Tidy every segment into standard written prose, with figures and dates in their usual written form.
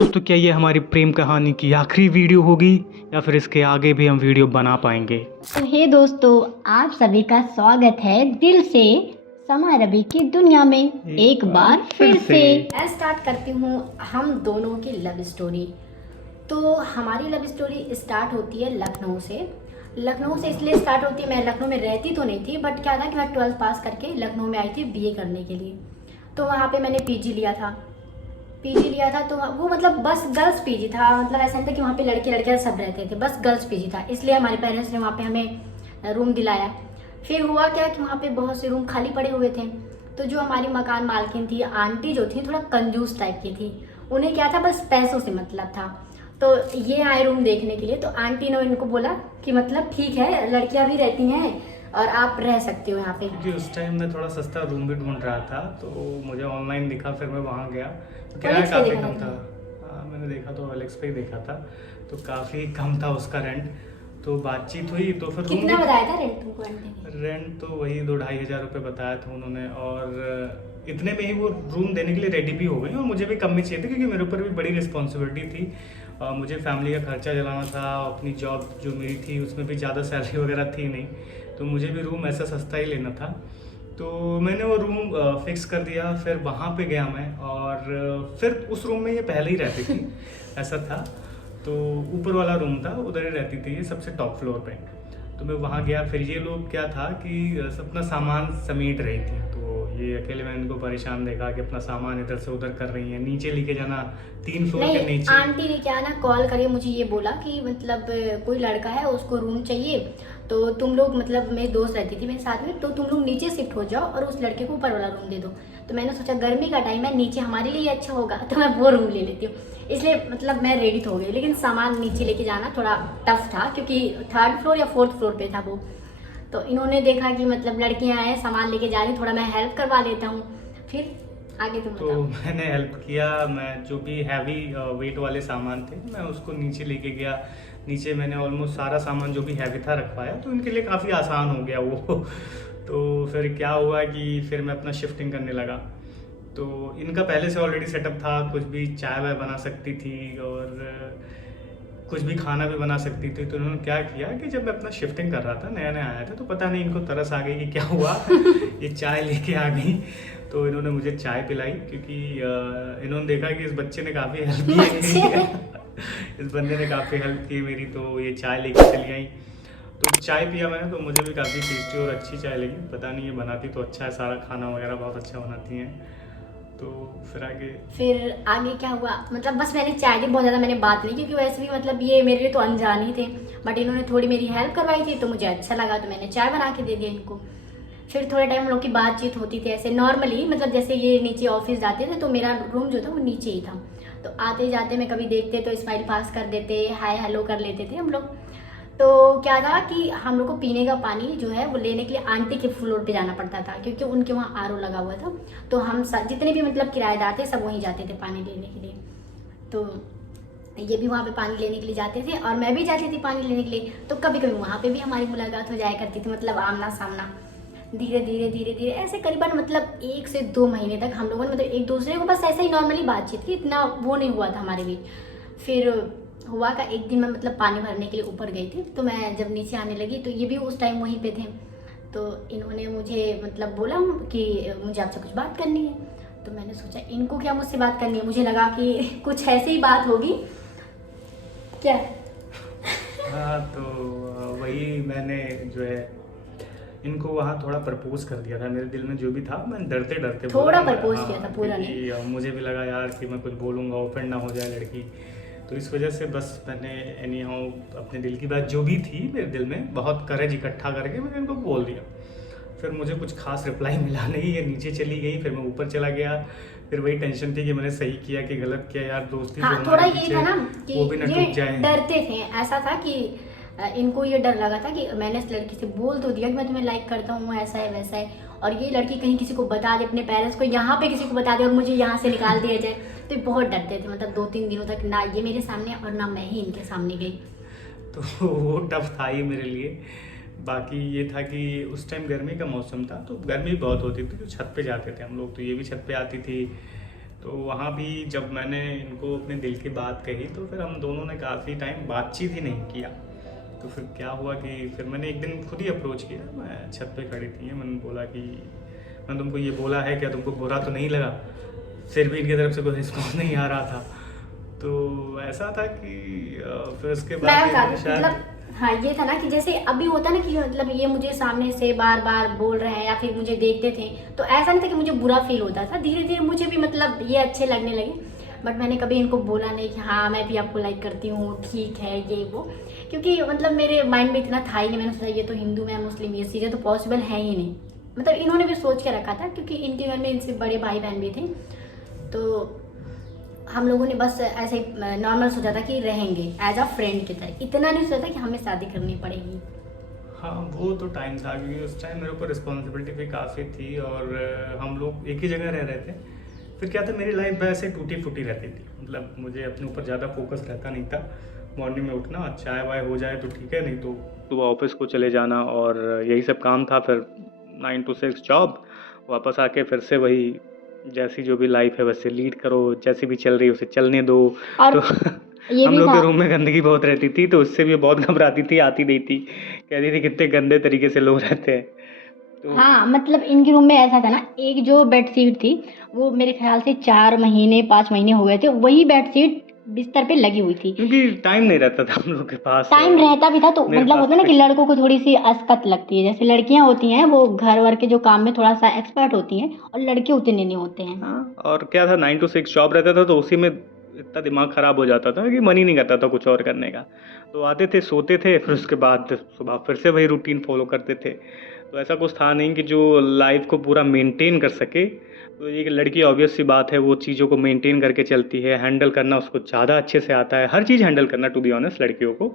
दोस्तों, क्या ये हमारी प्रेम कहानी की आखिरी वीडियो होगी या फिर इसके आगे भी हम वीडियो बना पाएंगे? तो हे दोस्तों, आप सभी का स्वागत है दिल से समा रवि की दुनिया में एक बार फिर से। मैं स्टार्ट करती हूँ हम दोनों की लव स्टोरी। तो हमारी लव स्टोरी स्टार्ट होती है लखनऊ से। लखनऊ से इसलिए स्टार्ट होती है, मैं लखनऊ में रहती तो नहीं थी, बट क्या था कि मैं 12th पास करके लखनऊ में आई थी बीए करने के लिए। तो वहाँ पे मैंने पीजी लिया था। तो वो मतलब बस गर्ल्स पीजी था, मतलब ऐसा नहीं था कि वहाँ पे लड़के लड़कियाँ सब रहते थे, बस गर्ल्स पीजी था। इसलिए हमारे पेरेंट्स ने वहाँ पे हमें रूम दिलाया। फिर हुआ क्या कि वहाँ पे बहुत से रूम खाली पड़े हुए थे। तो जो हमारी मकान मालकिन थी, आंटी जो थी, थोड़ा कंजूस टाइप की थी। उन्हें क्या था, बस पैसों से मतलब था। तो ये आए रूम देखने के लिए, तो आंटी ने इनको बोला कि मतलब ठीक है, लड़कियाँ भी रहती हैं और आप रह सकते हो यहाँ पे। क्योंकि उस टाइम मैं थोड़ा सस्ता रूम भी ढूंढ रहा था, तो मुझे ऑनलाइन दिखा, फिर मैं वहाँ गया तो किराया OLX पे काफ़ी देखा कम था? था। हाँ, मैंने देखा तो OLX पे ही देखा था, तो काफ़ी कम था उसका रेंट। तो बातचीत हुई तो फिर कितना बताया था रेंट तुमको आंटी ने? रेंट तो वही 2-2.5 हज़ार रुपये बताया था उन्होंने, और इतने में ही वो रूम देने के लिए रेडी भी हो गई। और मुझे भी कम में चाहिए थे क्योंकि मेरे ऊपर भी बड़ी रिस्पॉन्सिबिलिटी थी। मुझे फैमिली का खर्चा चलाना था, अपनी जॉब जो मेरी थी उसमें भी ज़्यादा सैलरी वगैरह थी नहीं, तो मुझे भी रूम ऐसा सस्ता ही लेना था। तो मैंने वो रूम फिक्स कर दिया। फिर वहाँ पे गया मैं, और फिर उस रूम में ये पहले ही रहती थी ऐसा था। तो ऊपर वाला रूम था, उधर ही रहती थी ये, सबसे टॉप फ्लोर पे। तो मैं वहाँ गया। फिर ये लोग क्या था कि अपना सामान समेट रही थी, तो ये अकेले मैंने इनको परेशान देखा कि अपना सामान इधर से उधर कर रही है, नीचे लेके जाना 3 फ्लोर के नहीं, नीचे। आंटी ने क्या ना कॉल करके मुझे ये बोला कि मतलब कोई लड़का है, उसको रूम चाहिए, तो तुम लोग, मतलब मेरी दोस्त रहती थी मेरे साथ में, तो तुम लोग नीचे शिफ्ट हो जाओ और उस लड़के को ऊपर वाला रूम दे दो। तो मैंने सोचा गर्मी का टाइम है, नीचे हमारे लिए अच्छा होगा, तो मैं वो रूम ले लेती हूँ। इसलिए मतलब मैं रेडी तो हो गई, लेकिन सामान नीचे लेके जाना थोड़ा टफ था क्योंकि 3rd फ्लोर या 4th फ्लोर पे था वो। तो इन्होंने देखा कि मतलब लड़कियां हैं, सामान लेके जा रही, थोड़ा मैं हेल्प करवा लेता हूँ। फिर आगे तुम तो बताओ। मैंने हेल्प किया। मैं जो भी हैवी वेट वाले सामान थे, मैं उसको नीचे लेके गया। नीचे मैंने ऑलमोस्ट सारा सामान जो भी हैवी था रखवाया, तो इनके लिए काफ़ी आसान हो गया वो तो फिर क्या हुआ कि फिर मैं अपना शिफ्टिंग करने लगा। तो इनका पहले से ऑलरेडी सेटअप था, कुछ भी चाय वाय बना सकती थी और कुछ भी खाना भी बना सकती थी। तो उन्होंने क्या किया कि जब मैं अपना शिफ्टिंग कर रहा था, नया नया आया था, तो पता नहीं इनको तरस आ गई कि क्या हुआ ये चाय लेके आ गई। तो इन्होंने मुझे चाय पिलाई क्योंकि इन्होंने देखा कि इस बच्चे ने काफ़ी हेल्प की है इस बंदे ने काफ़ी हेल्प की मेरी, तो ये चाय लेके चली आई। तो चाय पिया मैंने, तो मुझे भी काफ़ी टेस्टी और अच्छी चाय लगी। पता नहीं ये बनाती तो अच्छा है, सारा खाना वगैरह बहुत अच्छा बनाती हैं। तो फिर आगे क्या हुआ, मतलब बस मैंने चाय दी, बहुत ज़्यादा मैंने बात नहीं, क्योंकि वैसे भी मतलब ये मेरे लिए तो अनजान ही थे, बट इन्होंने थोड़ी मेरी हेल्प करवाई थी तो मुझे अच्छा लगा, तो मैंने चाय बना के दे दिया इनको। फिर थोड़े टाइम हम लोग की बातचीत होती थी ऐसे नॉर्मली, मतलब जैसे ये नीचे ऑफिस जाते थे तो मेरा रूम जो था वो नीचे ही था। तो आते जाते मैं कभी देखते तो स्माइल पास कर देते, हाय हेलो कर लेते थे हम लोग। तो क्या था कि हम लोग को पीने का पानी जो है वो लेने के लिए आंटी के फ्लोर पे जाना पड़ता था, क्योंकि उनके वहाँ आरओ लगा हुआ था। तो हम जितने भी मतलब किराएदार थे सब वहीं जाते थे पानी लेने के लिए। तो ये भी वहाँ पे पानी लेने के लिए जाते थे और मैं भी जाती थी पानी लेने के लिए। तो कभी कभी वहाँ पे भी हमारी मुलाकात हो जाया करती थी, मतलब आमना सामना। धीरे धीरे धीरे धीरे ऐसे करीबन मतलब 1 से 2 महीने तक हम लोगों ने मतलब एक दूसरे को बस ऐसे ही नॉर्मली बातचीत की, इतना वो नहीं हुआ था हमारे बीच। फिर हुआ का एक दिन मैं मतलब पानी भरने के लिए ऊपर गई थी, तो मैं जब नीचे आने लगी तो ये भी उस टाइम वहीं पे थे। तो इन्होंने मुझे मतलब बोला कि मुझे आपसे कुछ बात करनी है। तो मैंने सोचा इनको क्या मुझसे बात करनी है, मुझे लगा कि कुछ ऐसी ही बात होगी क्या। हाँ, तो वही मैंने जो है इनको वहाँ थोड़ा प्रपोज कर दिया था। मेरे दिल में जो भी था मैंने डरते डरते थोड़ा बोला। प्रपोज हाँ, किया था, पूरा नहीं। क्योंकि मुझे भी लगा यार कि मैं कुछ बोलूँगा ऑफेंड ना हो जाए लड़की, तो इस वजह से बस मैंने एनी हाउ अपने दिल की बात जो भी थी मेरे दिल में, बहुत करेज इकट्ठा करके मैंने इनको बोल दिया। फिर मुझे कुछ खास रिप्लाई मिला नहीं, ये नीचे चली गई, फिर मैं ऊपर चला गया। फिर वही टेंशन थी कि मैंने सही किया कि गलत किया, यार दोस्ती जो हाँ, थोड़ा हमारे ये पीछे था ना कि वो भी न ये टूट जाए। डरते थे। ऐसा था कि इनको ये डर लगा था कि मैंने इस लड़की से बोल तो दिया कि मैं तुम्हें लाइक करता हूँ, ऐसा है वैसा है, और ये लड़की कहीं किसी को बता दे, अपने पेरेंट्स को यहाँ पे किसी को बता दे और मुझे यहाँ से निकाल दिया जाए। तो ये बहुत डरते थे, मतलब 2-3 दिनों तक ना ये मेरे सामने और ना मैं ही इनके सामने गई। तो वो टफ था ही मेरे लिए। बाकी ये था कि उस टाइम गर्मी का मौसम था, तो गर्मी बहुत होती थी, तो छत पे जाते थे हम लोग, तो ये भी छत पे आती थी। तो वहाँ भी जब मैंने इनको अपने दिल की बात कही तो फिर हम दोनों ने काफ़ी टाइम बातचीत ही नहीं किया। तो फिर क्या हुआ कि फिर मैंने एक दिन खुद ही अप्रोच किया, मैं छत पे खड़ी थी, मैंने बोला कि मैंने तुमको ये बोला है क्या, तुमको बुरा तो नहीं लगा? फिर भी इनकी तरफ से कोई रिस्पॉन्स नहीं आ रहा था। तो ऐसा था कि फिर उसके मैं बाद बता ये दूं, शायद मतलब हाँ ये था ना कि जैसे अभी होता ना कि मतलब ये मुझे सामने से बार बार बोल रहे हैं या फिर मुझे देखते थे, तो ऐसा नहीं था कि मुझे बुरा फील होता था, धीरे धीरे मुझे भी मतलब ये अच्छे लगने लगे। बट मैंने कभी इनको बोला नहीं कि हाँ मैं भी आपको लाइक करती हूँ, ठीक है ये वो, क्योंकि मतलब मेरे माइंड में इतना था ही नहीं। मैंने सोचा ये तो हिंदू मैं मुस्लिम, ये चीज़ें तो पॉसिबल है ही नहीं। मतलब इन्होंने भी सोच के रखा था क्योंकि इनके घर में इनसे बड़े भाई बहन भी थे, तो हम लोगों ने बस ऐसे नॉर्मल सोचा था कि रहेंगे एज अ फ्रेंड की तरह, इतना नहीं सोचा था कि हमें शादी करनी पड़ेगी। हाँ वो तो टाइम था क्योंकि उस टाइम मेरे ऊपर रिस्पॉन्सिबिलिटी भी काफ़ी थी और हम लोग एक ही जगह रह रहे थे। फिर क्या था, मेरी लाइफ वैसे टूटी फूटी रहती थी, मतलब मुझे अपने ऊपर ज़्यादा फोकस रहता नहीं था। मॉर्निंग में उठना, चाय वाय हो जाए तो ठीक है, नहीं तो सुबह ऑफिस को चले जाना और यही सब काम था। फिर 9 to 6 जॉब, वापस आके फिर से वही जैसी जो भी लाइफ है वैसे लीड करो, जैसी भी चल रही है उसे चलने दो। और तो ये हम भी लोग था। के रूम में गंदगी बहुत रहती थी तो उससे भी बहुत घबराती थी, आती नहीं थी, कहती थी कितने गंदे तरीके से लोग रहते हैं। तो हाँ मतलब इनके रूम में ऐसा था ना, एक जो बेडशीट थी वो मेरे ख्याल से 4 महीने 5 महीने हो गए थे, वही बेडशीट बिस्तर पे लगी हुई थी। क्योंकि टाइम नहीं रहता था हम लोग के पास, टाइम रहता भी था तो मेरे मतलब पास होता है ना कि फिक्स। लड़कों को थोड़ी सी अस्कत लगती है, जैसे लड़कियां होती हैं वो घर वर के जो काम में थोड़ा सा एक्सपर्ट होती हैं और लड़के उतने नहीं होते हैं। हाँ, और क्या था, 9 to 6 जॉब रहता था तो उसी में इतना दिमाग खराब हो जाता था कि मन ही नहीं करता था कुछ और करने का। तो आते थे, सोते थे, फिर उसके बाद सुबह फिर से वही रूटीन फॉलो करते थे। तो ऐसा कुछ था नहीं कि जो लाइफ को पूरा मेंटेन कर सके। तो एक लड़की ऑब्वियस सी बात है वो चीज़ों को मेंटेन करके चलती है, हैंडल करना उसको ज़्यादा अच्छे से आता है, हर चीज़ हैंडल करना टू बी ऑनेस्ट लड़कियों को।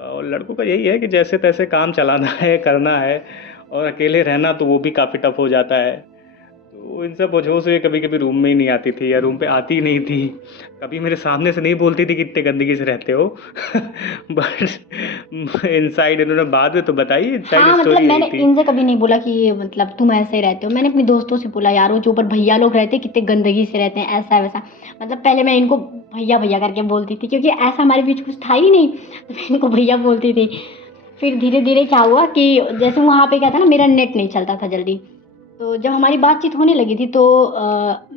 और लड़कों का यही है कि जैसे तैसे काम चलाना है, करना है, और अकेले रहना तो वो भी काफ़ी टफ हो जाता है। तो इन सब वजहों से कभी कभी रूम में ही नहीं आती थी या रूम पे आती ही नहीं थी। कभी मेरे सामने से नहीं बोलती थी कि इतने गंदगी से रहते हो बट इनसाइड इन्होंने बाद में तो बताई, इनसाइड हाँ मतलब स्टोरी यही मैंने थी। इनसे कभी नहीं बोला कि ये मतलब तुम ऐसे रहते हो, मैंने अपने दोस्तों से बोला यार वो जो ऊपर भैया लोग रहते हैं कितने गंदगी से रहते हैं, ऐसा है वैसा। मतलब पहले मैं इनको भैया भैया करके बोलती थी क्योंकि ऐसा हमारे बीच कुछ था ही नहीं, तो मैं इनको भैया बोलती थी। फिर धीरे धीरे क्या हुआ कि जैसे वहाँ पे क्या था ना, मेरा नेट नहीं चलता था जल्दी, तो जब हमारी बातचीत होने लगी थी तो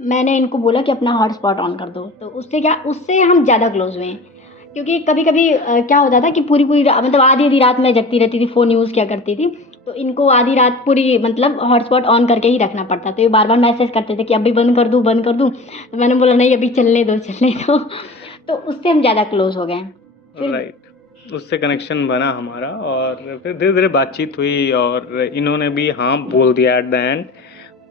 मैंने इनको बोला कि अपना हॉटस्पॉट ऑन कर दो, तो उससे क्या, उससे हम ज़्यादा क्लोज हुए हैं। क्योंकि कभी कभी क्या होता था कि पूरी पूरी मतलब आधी आधी रात में जगती रहती थी, फ़ोन यूज़ किया करती थी, तो इनको आधी रात पूरी मतलब हॉटस्पॉट ऑन करके ही रखना पड़ता, तो ये बार बार मैसेज करते थे कि अभी बंद कर दूँ बंद कर दूँ, तो मैंने बोला नहीं अभी चलने दो चलने दो। तो उससे हम ज़्यादा क्लोज हो गए। फिर राइट, उससे कनेक्शन बना हमारा और फिर धीरे धीरे बातचीत हुई और इन्होंने भी हाँ बोल दिया एट द एंड।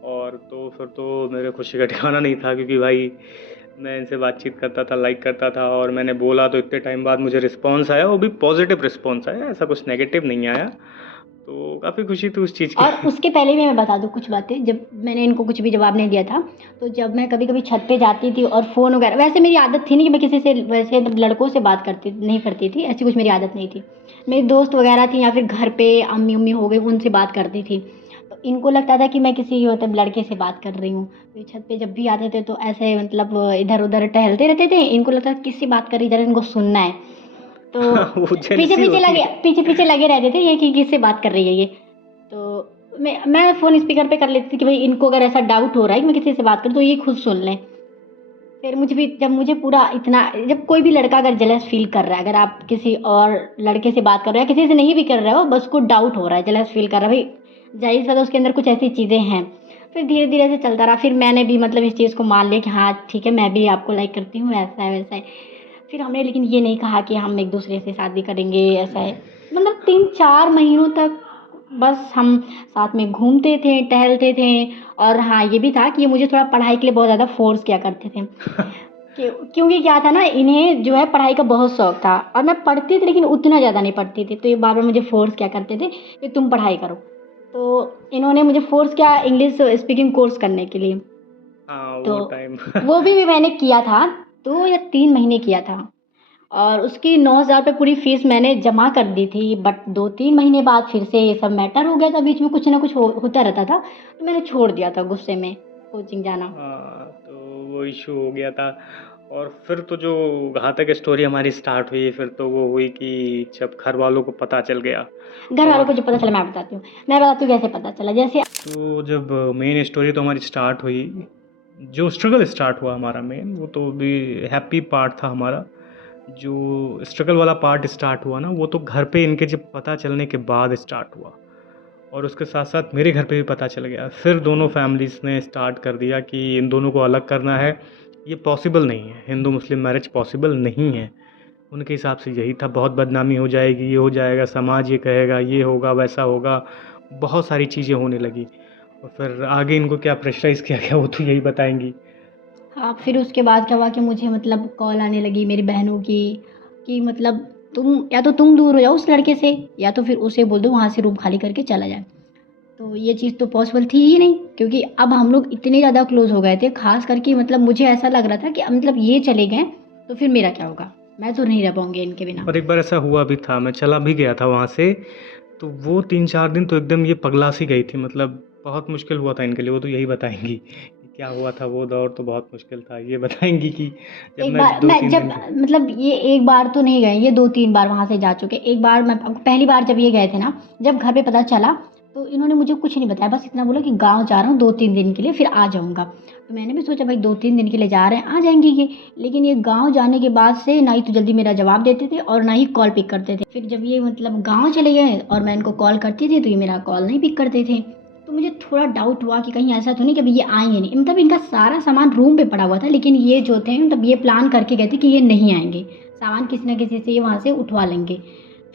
और तो फिर तो मेरे खुशी का ठिकाना नहीं था क्योंकि भाई मैं इनसे बातचीत करता था, लाइक करता था, और मैंने बोला तो इतने टाइम बाद मुझे रिस्पांस आया, वो भी पॉजिटिव रिस्पांस आया, ऐसा कुछ नेगेटिव नहीं आया। तो काफ़ी खुशी थी उस चीज़ की। और उसके पहले भी मैं बता दूँ कुछ बातें, जब मैंने इनको कुछ भी जवाब नहीं दिया था, तो जब मैं कभी कभी छत पे जाती थी और फ़ोन वगैरह, वैसे मेरी आदत थी नहीं कि मैं किसी से वैसे लड़कों से बात करती नहीं करती थी, ऐसी कुछ मेरी आदत नहीं थी। मेरी दोस्त वगैरह थी या फिर घर पे अम्मी उम्मी हो गई उनसे बात करती थी, तो इनको लगता था कि मैं किसी मतलब लड़के से बात कर रही हूँ। तो ये छत पे जब भी आते थे तो ऐसे मतलब इधर उधर टहलते रहते थे, इनको लगता था किससे बात कर रही, जरा इनको सुनना है। तो वो जेलसी होती है। पीछे पीछे लगे रहते थे ये कि किससे बात कर रही है ये। तो मैं फ़ोन स्पीकर पे कर लेती थी कि भाई इनको अगर ऐसा डाउट हो रहा है कि मैं किसी से बात करूँ तो ये खुद सुन लें। फिर मुझे भी जब मुझे पूरा इतना, जब कोई भी लड़का अगर जेलस फील कर रहा है, अगर आप किसी और लड़के से बात कर रहे हो या किसी से नहीं भी कर रहे हो, बस उसको डाउट हो रहा है, जेलस फील कर रहा है, भाई जाहिर सी बात है उसके अंदर कुछ ऐसी चीज़ें हैं। फिर धीरे धीरे ऐसे चलता रहा, फिर मैंने भी मतलब इस चीज़ को मान लिया कि हाँ ठीक है मैं भी आपको लाइक करती हूँ, ऐसा है वैसा है। फिर हमने लेकिन ये नहीं कहा कि हम एक दूसरे से शादी करेंगे, ऐसा है। मतलब 3-4 महीनों तक बस हम साथ में घूमते थे टहलते थे। और हाँ ये भी था कि ये मुझे थोड़ा पढ़ाई के लिए बहुत ज़्यादा फोर्स किया करते थे। क्योंकि क्या था ना, इन्हें जो है पढ़ाई का बहुत शौक था और मैं पढ़ती थी लेकिन उतना ज़्यादा नहीं पढ़ती थी, तो ये बार बार मुझे फोर्स किया करते थे कि तुम पढ़ाई करो। तो इन्होंने मुझे फोर्स किया इंग्लिश स्पीकिंग कोर्स करने के लिए। हाँ तो वो टाइम वो भी मैंने किया था, 2 या 3 महीने किया था, और उसकी 9,000 रुपये पूरी फीस मैंने जमा कर दी थी। बट 2-3 महीने बाद फिर से ये सब मैटर हो गया था, बीच में कुछ ना कुछ होता रहता था, तो मैंने छोड़ दिया था गुस्से में कोचिंग जाना। हाँ, तो वो इशू हो गया था। और फिर तो जो घातक स्टोरी हमारी स्टार्ट हुई, फिर तो वो हुई कि जब घर वालों को पता चल गया। घर वालों और को जो पता चला मैं बताती हूँ कैसे पता चला। जैसे तो जब मेन स्टोरी तो हमारी स्टार्ट हुई, जो स्ट्रगल स्टार्ट हुआ हमारा मेन, वो तो भी हैप्पी पार्ट था हमारा। जो स्ट्रगल वाला पार्ट स्टार्ट हुआ ना, वो तो घर पे इनके जब पता चलने के बाद स्टार्ट हुआ, और उसके साथ साथ मेरे घर पे भी पता चल गया। फिर दोनों फैमिलीज़ ने स्टार्ट कर दिया कि इन दोनों को अलग करना है, ये पॉसिबल नहीं है, हिंदू मुस्लिम मैरिज पॉसिबल नहीं है। उनके हिसाब से यही था, बहुत बदनामी हो जाएगी, ये हो जाएगा, समाज ये कहेगा, ये होगा, वैसा होगा, बहुत सारी चीज़ें होने लगी। और फिर आगे इनको क्या प्रेशराइज़ किया गया वो तो यही बताएंगी। हाँ, फिर उसके बाद क्या हुआ कि मुझे मतलब कॉल आने लगी मेरी बहनों की कि मतलब तुम दूर हो जाओ उस लड़के से, या तो फिर उसे बोल दो वहाँ से रूम खाली करके चला जाए। तो ये चीज़ तो पॉसिबल थी ही नहीं, क्योंकि अब हम लोग इतने ज़्यादा क्लोज हो गए थे। खास करके मतलब मुझे ऐसा लग रहा था कि अब मतलब ये चले गए तो फिर मेरा क्या होगा, मैं तो नहीं रह पाऊंगी इनके बिना। और एक बार ऐसा हुआ भी था, मैं चला भी गया था वहाँ से, तो वो 3-4 दिन तो एकदम ये पगला सी गई थी, मतलब बहुत मुश्किल हुआ था इनके लिए। वो तो यही बताएंगी कि क्या हुआ था, वो दौर तो बहुत मुश्किल था। ये बताएंगी कि जब एक मैं बार दो मैं तीन जब दिन मतलब ये एक बार तो नहीं गए, ये 2-3 बार वहाँ से जा चुके। एक बार मैं पहली बार जब ये गए थे ना, जब घर पे पता चला तो इन्होंने मुझे कुछ नहीं बताया, बस इतना बोला कि गाँव जा रहा हूँ 2-3 दिन के लिए, फिर आ जाऊँगा। तो मैंने भी सोचा भाई 2-3 दिन के लिए जा रहे हैं, आ जाएंगे ये। लेकिन ये गाँव जाने के बाद से ना ही तो जल्दी मेरा जवाब देते थे और ना ही कॉल पिक करते थे। फिर जब ये मतलब गाँव चले गए और मैं इनको कॉल करती थी तो ये मेरा कॉल नहीं पिक करते थे। तो मुझे थोड़ा डाउट हुआ कि कहीं ऐसा तो नहीं कि अभी ये आएंगे नहीं। मतलब इनका सारा सामान रूम पे पड़ा हुआ था, लेकिन ये जो थे मतलब ये प्लान करके गए थे कि ये नहीं आएंगे, सामान किसी ना किसी से ये वहाँ से उठवा लेंगे।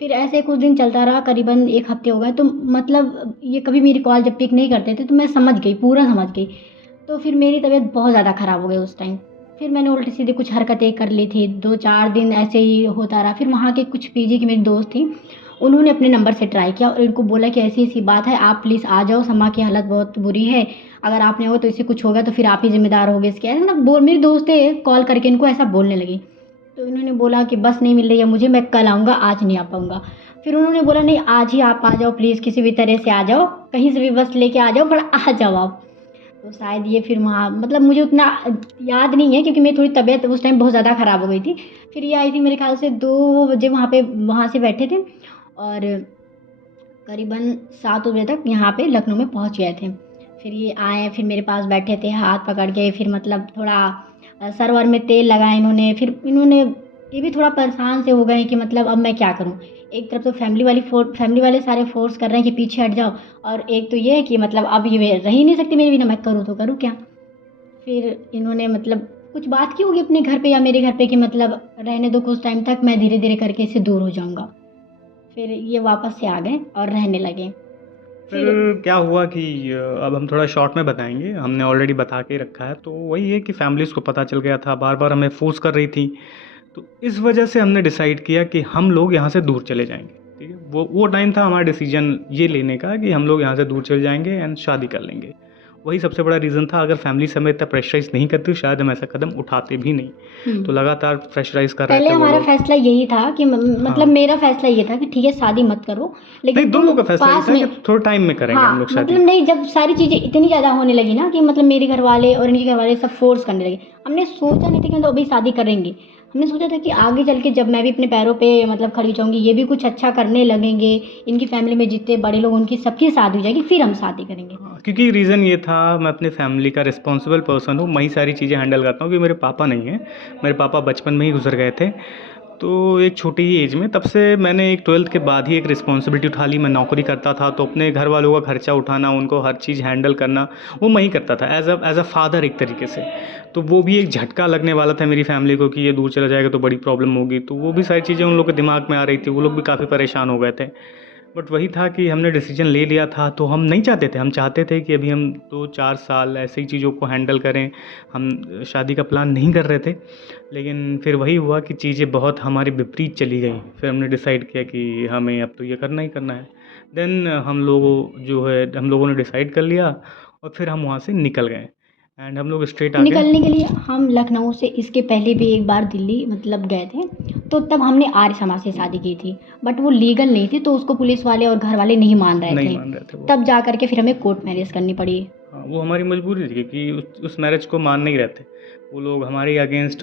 फिर ऐसे कुछ दिन चलता रहा, करीबन 1 हफ्ते हो गए। तो मतलब ये कभी मेरी कॉल जब पिक नहीं करते थे तो मैं समझ गई, पूरा समझ गई। तो फिर मेरी तबीयत बहुत ज़्यादा ख़राब हो गई उस टाइम। फिर मैंने उल्टी सीधी कुछ हरकतें कर ली थी, 2-4 दिन ऐसे ही होता रहा। फिर वहाँ के कुछ पीजी की मेरी दोस्त थी, उन्होंने अपने नंबर से ट्राई किया और इनको बोला कि ऐसी ऐसी बात है, आप प्लीज़ आ जाओ, समा की हालत बहुत बुरी है, अगर आप नहीं हो तो इसे कुछ होगा तो फिर आप ही जिम्मेदार होगे इसके। ऐसे ना बोल, मेरी दोस्त है कॉल करके इनको ऐसा बोलने लगी। तो इन्होंने बोला कि बस नहीं मिल रही है मुझे, मैं कल आऊँगा, आज नहीं आ पाऊँगा। फिर उन्होंने बोला नहीं, आज ही आप आ जाओ प्लीज़, किसी भी तरह से आ जाओ, कहीं से भी बस लेके आ जाओ, पर आ जाओ आप। तो शायद ये फिर वहाँ मतलब मुझे उतना याद नहीं है, क्योंकि मेरी थोड़ी तबीयत उस टाइम बहुत ज़्यादा ख़राब हो गई थी। फिर ये आई थी मेरे ख्याल से 2 बजे वहाँ से बैठे थे, और करीबन 7 बजे तक यहाँ पे लखनऊ में पहुँच गए थे। फिर ये आए, फिर मेरे पास बैठे थे हाथ पकड़ के, फिर मतलब थोड़ा सर वर में तेल लगाया इन्होंने। फिर इन्होंने ये भी थोड़ा परेशान से हो गए कि मतलब अब मैं क्या करूँ। एक तरफ तो फैमिली वाले सारे फ़ोर्स कर रहे हैं कि पीछे हट जाओ, और एक तो ये है कि मतलब अब ये रह ही नहीं सकती मेरे बिना, मैं करूँ तो करूँ क्या। फिर इन्होंने मतलब कुछ बात की होगी अपने घर पे या मेरे घर पे कि मतलब रहने दो कुछ टाइम तक, मैं धीरे धीरे करके इससे दूर हो जाऊँगा। फिर ये वापस से आ गए और रहने लगे। फिर फिर क्या हुआ कि अब हम थोड़ा शॉर्ट में बताएंगे, हमने ऑलरेडी बता के रखा है। तो वही है कि फैमिलीज़ को पता चल गया था, बार बार हमें फोर्स कर रही थी। तो इस वजह से हमने डिसाइड किया कि हम लोग यहाँ से दूर चले जाएंगे। ठीक है, वो टाइम था हमारा डिसीजन ये लेने का कि हम लोग यहाँ से दूर चले जाएंगे एंड शादी कर लेंगे। वही सबसे बड़ा रीज़न था। अगर फैमिली से हमें इतना प्रेशराइज़ नहीं करती शायद हम ऐसा कदम उठाते भी नहीं। तो लगातार प्रेशराइज़ कर रहे पहले थे वो हमारा लोग। फैसला यही था कि मतलब हाँ, मेरा फैसला ये था कि ठीक है शादी मत करो, नहीं, लेकिन तुम दोनों का फैसला ये पास था में। कि थोड़ा टाइम में करेंगे हम हाँ, लोग शादी। मतलब नहीं, जब सारी चीज़ें इतनी ज़्यादा होने लगी ना कि मतलब मेरे घर वाले और इनके घर वाले सब फोर्स करने लगे। हमने सोचा नहीं था कि मतलब अभी शादी करेंगे। हमने सोचा था कि आगे चल के जब मैं भी अपने पैरों पे मतलब खड़ी जाऊंगी, ये भी कुछ अच्छा करने लगेंगे, इनकी फैमिली में जितने बड़े लोग उनकी सबकी शादी हो जाएगी, फिर हम शादी करेंगे। हाँ, क्योंकि रीज़न ये था, मैं अपने फैमिली का रिस्पॉन्सिबल पर्सन हूँ, मैं ही सारी चीज़ें हैंडल करता हूँ। क्योंकि मेरे पापा नहीं हैं, मेरे पापा बचपन में ही गुजर गए थे। तो एक छोटी ही एज में, तब से मैंने एक 12th के बाद ही एक रिस्पॉन्सिबिलिटी उठा ली। मैं नौकरी करता था तो अपने घर वालों का खर्चा उठाना, उनको हर चीज़ हैंडल करना, वो मैं ही करता था एज अ फादर एक तरीके से। तो वो भी एक झटका लगने वाला था मेरी फैमिली को कि ये दूर चला जाएगा तो बड़ी प्रॉब्लम होगी। तो वो भी सारी चीज़ें उन लोग के दिमाग में आ रही थी, वो लोग भी काफ़ी परेशान हो गए थे। बट वही था कि हमने डिसीजन ले लिया था, तो हम नहीं चाहते थे, हम चाहते थे कि अभी हम 2-4 साल ऐसे ही चीज़ों को हैंडल करें। हम शादी का प्लान नहीं कर रहे थे। लेकिन फिर वही हुआ कि चीज़ें बहुत हमारी विपरीत चली गई। फिर हमने डिसाइड किया कि हमें अब तो ये करना ही करना है। देन हम लोगों ने डिसाइड कर लिया, और फिर हम वहाँ से निकल गए एंड हम लोग स्ट्रेट आ गए। निकलने के लिए हम लखनऊ से इसके पहले भी एक बार दिल्ली मतलब गए थे। तो तब हमने आर्य समाज से शादी की थी, बट वो लीगल नहीं थी, तो उसको पुलिस वाले और घर वाले नहीं मान रहे नहीं थे। मान रहे थे वो। तब जा करके फिर हमें कोर्ट मैरिज करनी पड़ी। हाँ, वो हमारी मजबूरी थी क्योंकि उस मैरिज को मान नहीं रहते। वो लोग हमारे अगेंस्ट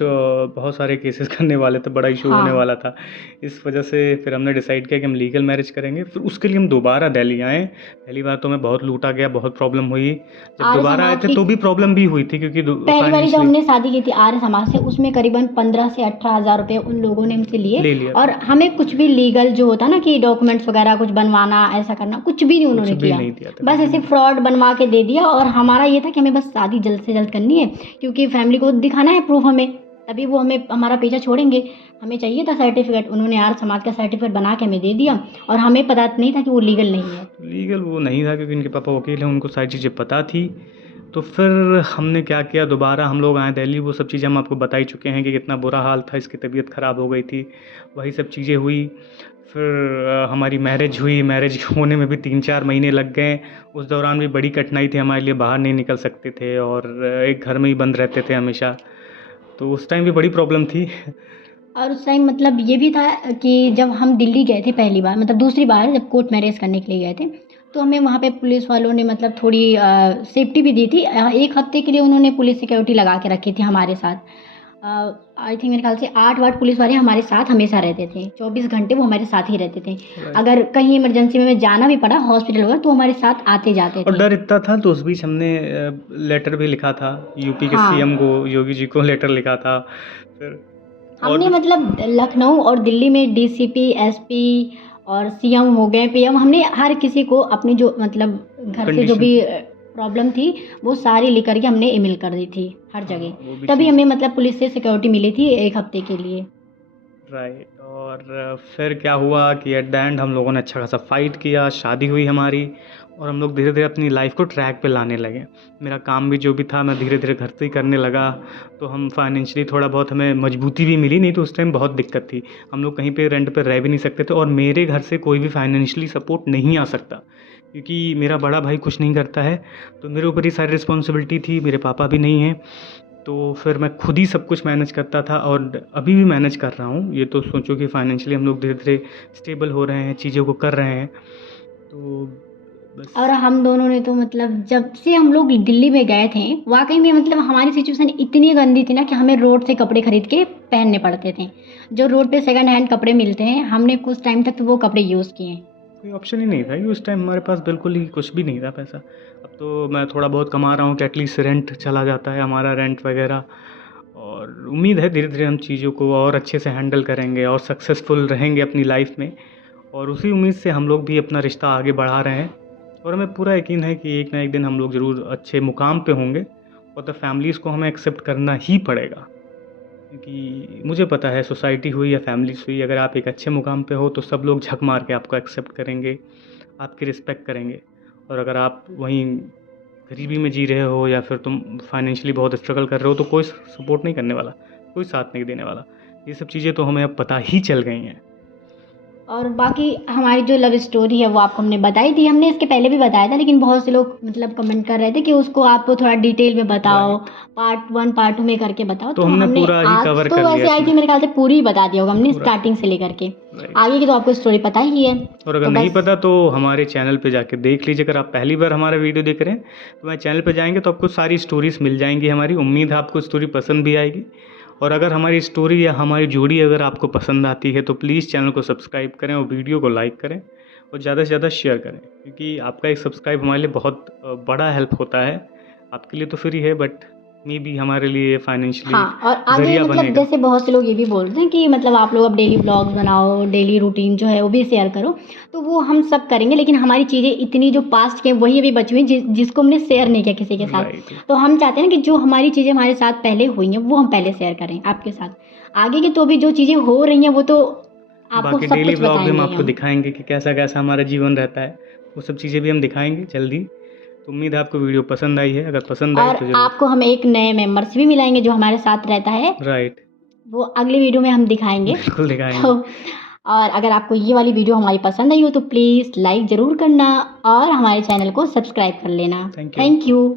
बहुत सारे केसेस करने वाले थे, बड़ा इशू होने हाँ। वाला था। इस वजह से फिर हमने डिसाइड किया कि हम लीगल मैरिज करेंगे। फिर उसके लिए हम दोबारा दिल्ली आए। पहली बार तो हमें बहुत लूटा गया, बहुत प्रॉब्लम हुई। जब आर्य दोबारा आए समाज थे की तो भी प्रॉब्लम भी हुई थी, क्योंकि पहली बारी जब हमने शादी की थी आर्य समाज से, उसमें करीबन 15 से 18 हज़ार रुपये उन लोगों ने हमसे ले लिए। लिया और हमें कुछ भी लीगल जो होता ना कि डॉक्यूमेंट्स वगैरह कुछ बनवाना, ऐसा करना, कुछ भी नहीं कुछ उन्होंने भी किया। नहीं दिया था, बस कुछ ऐसे भी फ्रॉड बनवा के दे दिया। और हमारा ये था कि हमें बस शादी जल्द से जल्द करनी है, क्योंकि फैमिली को दिखाना है प्रूफ हमें, तभी वो हमें हमारा पीछा छोड़ेंगे। हमें चाहिए था सर्टिफिकेट, उन्होंने आर्य समाज का सर्टिफिकेट बना के हमें दे दिया। और हमें पता नहीं था कि वो लीगल नहीं है। लीगल वो नहीं था, क्योंकि इनके पापा वकील हैं, उनको सारी चीज़ें पता थी। तो फिर हमने क्या किया, दोबारा हम लोग आए दिल्ली। वो सब चीज़ें हम आपको बता ही चुके हैं कि कितना बुरा हाल था, इसकी तबीयत ख़राब हो गई थी, वही सब चीज़ें हुई। फिर हमारी मैरिज हुई। मैरिज होने में भी 3-4 महीने लग गए। उस दौरान भी बड़ी कठिनाई थी हमारे लिए, बाहर नहीं निकल सकते थे और एक घर में ही बंद रहते थे हमेशा। तो उस टाइम भी बड़ी प्रॉब्लम थी। और उस टाइम मतलब ये भी था कि जब हम दिल्ली गए थे पहली बार, मतलब दूसरी बार जब कोर्ट मैरिज करने के लिए गए थे, तो हमें वहाँ पे पुलिस वालों ने मतलब थोड़ी सेफ्टी भी दी थी। 1 हफ्ते के लिए उन्होंने पुलिस सिक्योरिटी लगा के रखी थी हमारे साथ। आई थिंक मेरे ख्याल से 8 पुलिस वाले हमारे साथ हमेशा रहते थे, 24 घंटे वो हमारे साथ ही रहते थे। अगर कहीं इमरजेंसी में जाना भी पड़ा हॉस्पिटल वगैरह, तो हमारे साथ आते जाते और थे। डर इतना था, तो उस बीच हमने लेटर भी लिखा था यूपी के हाँ। सीएम को, योगी जी को लेटर लिखा था। फिर और हमने भी मतलब लखनऊ और दिल्ली में डीसीपी, एसपी और सीएम हो गए, पीएम, हमने हर किसी को अपनी जो मतलब घर से जो कंडीशन भी प्रॉब्लम थी वो सारी लिख करके हमने ईमेल कर दी थी हर वो जगह। भी तभी चीज़ हमें मतलब पुलिस से सिक्योरिटी मिली थी 1 हफ्ते के लिए। राइट। और फिर क्या हुआ कि एट द एंड हम लोगों ने अच्छा खासा फाइट किया, शादी हुई हमारी, और हम लोग धीरे धीरे अपनी लाइफ को ट्रैक पे लाने लगे। मेरा काम भी जो भी था मैं धीरे धीरे घर से ही करने लगा। तो हम फाइनेंशियली थोड़ा बहुत हमें मजबूती भी मिली, नहीं तो उस टाइम बहुत दिक्कत थी। हम लोग कहीं पे रेंट पे रह भी नहीं सकते थे, और मेरे घर से कोई भी फाइनेंशियली सपोर्ट नहीं आ सकता, क्योंकि मेरा बड़ा भाई कुछ नहीं करता है। तो मेरे ऊपर ही सारी रिस्पॉन्सिबिलिटी थी, मेरे पापा भी नहीं हैं। तो फिर मैं खुद ही सब कुछ मैनेज करता था, और अभी भी मैनेज कर रहा हूँ। ये तो सोचो कि फाइनेंशियली हम लोग धीरे धीरे स्टेबल हो रहे हैं, चीज़ों को कर रहे हैं। तो बस और हम दोनों ने तो मतलब जब से हम लोग दिल्ली में गए थे, वाकई में मतलब हमारी सिचुएशन इतनी गंदी थी ना कि हमें रोड से कपड़े खरीद के पहनने पड़ते थे। जो रोड पे सेकंड हैंड कपड़े मिलते हैं, हमने कुछ टाइम तक तो वो कपड़े यूज़ किए। कोई ऑप्शन ही नहीं था कि उस टाइम हमारे पास बिल्कुल ही कुछ भी नहीं था पैसा। अब तो मैं थोड़ा बहुत कमा रहा हूँ कि एटलीस्ट रेंट चला जाता है हमारा, रेंट वगैरह। और उम्मीद है धीरे धीरे हम चीज़ों को और अच्छे से हैंडल करेंगे और सक्सेसफुल रहेंगे अपनी लाइफ में। और उसी उम्मीद से हम लोग भी अपना रिश्ता आगे बढ़ा रहे हैं। और हमें पूरा यकीन है कि एक ना एक दिन हम लोग ज़रूर अच्छे मुकाम पे होंगे, और द फैमिलीज़ को हमें एक्सेप्ट करना ही पड़ेगा। क्योंकि मुझे पता है, सोसाइटी हुई या फैमिलीज़ हुई, अगर आप एक अच्छे मुकाम पे हो तो सब लोग झक मार के आपको एक्सेप्ट करेंगे, आपकी रिस्पेक्ट करेंगे। और अगर आप वहीं गरीबी में जी रहे हो या फिर तुम फाइनेंशियली बहुत स्ट्रगल कर रहे हो, तो कोई सपोर्ट नहीं करने वाला, कोई साथ नहीं देने वाला। ये सब चीज़ें तो हमें अब पता ही चल गई हैं। और बाकी हमारी जो लव स्टोरी है वो आपको हमने बताई थी, हमने इसके पहले भी बताया था, लेकिन बहुत से लोग मतलब कमेंट कर रहे थे कि उसको आप थोड़ा डिटेल में बताओ, पार्ट 1 पार्ट 2 में करके बताओ। तो हमने पूरा ही आज कवर तो कर लिया वैसे आई थी इसमें। मेरे ख्याल से पूरी ही बता दिया होगा हमने, पूरा। स्टार्टिंग से लेकर के राइट। आगे की तो आपको स्टोरी पता ही है। और अगर तो नहीं बस पता तो हमारे चैनल पे जाके देख लीजिए। अगर आप पहली बार हमारा वीडियो देख रहे हैं तो हमारे चैनल पे जाएंगे तो आपको सारी स्टोरीज मिल जाएंगी हमारी। उम्मीद है आपको स्टोरी पसंद भी आएगी। और अगर हमारी स्टोरी या हमारी जोड़ी अगर आपको पसंद आती है तो प्लीज़ चैनल को सब्सक्राइब करें और वीडियो को लाइक करें और ज़्यादा से ज़्यादा शेयर करें, क्योंकि आपका एक सब्सक्राइब हमारे लिए बहुत बड़ा हेल्प होता है। आपके लिए तो फ्री है, बट मे बी हमारे लिए फाइनेंशियली हाँ। और आगे ज़रिया मतलब बनेगा। जैसे बहुत से लोग ये भी बोलते हैं कि मतलब आप लोग अब डेली व्लॉग्स बनाओ, डेली रूटीन जो है वो भी शेयर करो, तो वो हम सब करेंगे। लेकिन हमारी चीज़ें इतनी जो पास्ट के वही अभी बची हुई जिसको हमने शेयर नहीं किया किसी के साथ। राइट। तो हम चाहते हैं कि जो हमारी चीज़ें हमारे साथ पहले हुई हैं वो हम पहले शेयर करें आपके साथ। आगे की तो भी जो चीज़ें हो रही हैं वो तो आपको बाकी सब डेली कुछ व्लॉग भी हम बताएंगे आपको हम। दिखाएंगे कि कैसा कैसा हमारा जीवन रहता है। वो सब चीज़ें भी हम दिखाएंगे जल्दी। तो उम्मीद है आपको वीडियो पसंद आई है। अगर पसंद आई और तो जरूर। आपको हम एक नए मेंबर्स भी मिलाएंगे जो हमारे साथ रहता है, राइट। वो अगली वीडियो में हम दिखाएंगे। बिल्कुल दिखाएंगे। तो और अगर आपको ये वाली वीडियो हमारी पसंद आई हो तो प्लीज़ लाइक ज़रूर करना और हमारे चैनल को सब्सक्राइब कर लेना। Thank you. Thank you.